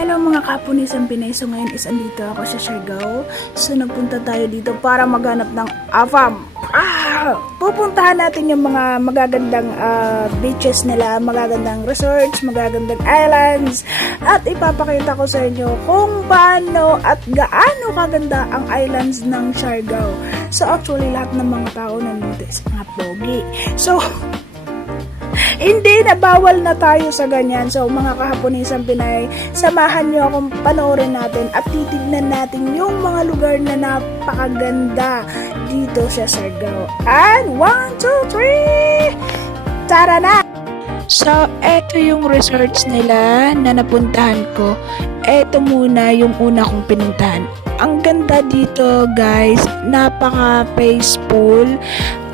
Hello mga kapunisang Pinay. So ngayon is andito ako sa Siargao. So nagpunta tayo dito para maghanap ng AFAM. Pupuntahan natin yung mga magagandang beaches nila, magagandang resorts, magagandang islands. At ipapakita ko sa inyo kung paano at gaano kaganda ang islands ng Siargao. So actually lahat ng mga tao nandito is mga pogi. So hindi na bawal na tayo sa ganyan. So mga kahaponisang Pinay, samahan nyo akong panoorin natin at titignan natin yung mga lugar na napakaganda dito sa Siargao. And 1, 2, 3, tara na! So eto yung resorts nila na napuntahan ko. Eto muna yung una kong pinuntahan. Ang ganda dito guys, napaka-peaceful.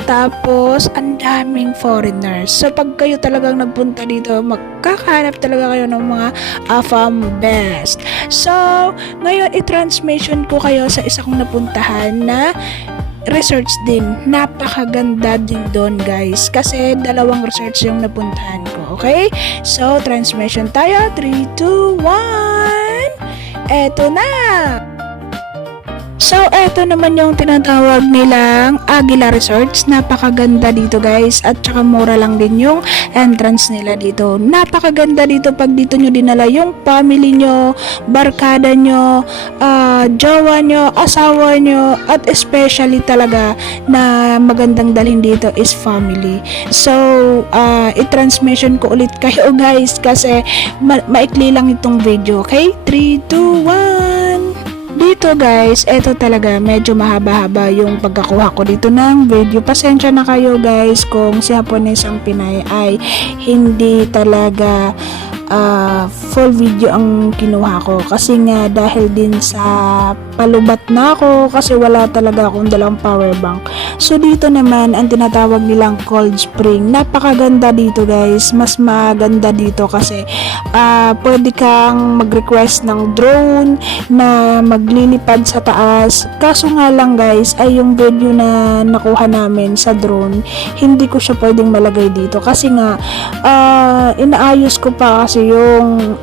Tapos, ang daming foreigners. So, pag kayo talagang nagpunta dito, magkakahanap talaga kayo ng mga AFAM best. So, ngayon, i-transmission ko kayo sa isa kong napuntahan na resorts din. Napakaganda din doon, guys. Kasi, dalawang resorts yung napuntahan ko. Okay? So, transmission tayo. 3, 2, 1. Eto na! So, eto naman yung tinatawag nilang Aguila Resorts. Napakaganda dito guys. At saka mura lang din yung entrance nila dito. Napakaganda dito pag dito nyo dinala yung family nyo, barkada nyo, jowa nyo, asawa nyo, at especially talaga na magandang dalhin dito is family. So, i-transmission ko ulit kayo guys kasi maikli lang itong video. Okay? 3, 2, 1. Dito guys, eto talaga medyo mahaba-haba yung pagkakuha ko dito ng video. Pasensya na kayo guys kung si Haponesang Pinay ay hindi talaga full video ang kinuha ko. Kasi nga dahil din sa palubat na ako kasi wala talaga akong dalang power bank. So dito naman ang tinatawag nilang Cold Spring. Napakaganda dito guys. Mas maganda dito kasi pwede kang mag-request ng drone na maglilipad sa taas. Kaso nga lang guys ay yung video na nakuha namin sa drone, hindi ko siya pwedeng malagay dito kasi nga inaayos ko pa kasi yung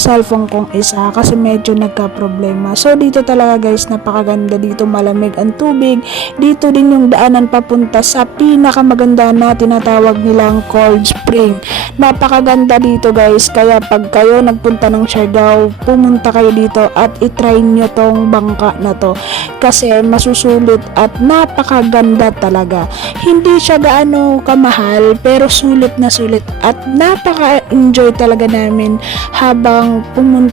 cellphone kong isa kasi medyo nagka-problema. So dito talaga guys, napakaganda dito, malamig ang tubig. Dito din yung daanan papunta sa pinakamaganda na tinatawag nilang Cold Spring. Napakaganda dito guys, kaya pag kayo nagpunta ng Siargao, pumunta kayo dito at itry nyo tong bangka na to kasi masusulit at napakaganda talaga. Hindi siya gaano kamahal pero sulit na sulit at napaka-enjoy talaga namin habang pumunta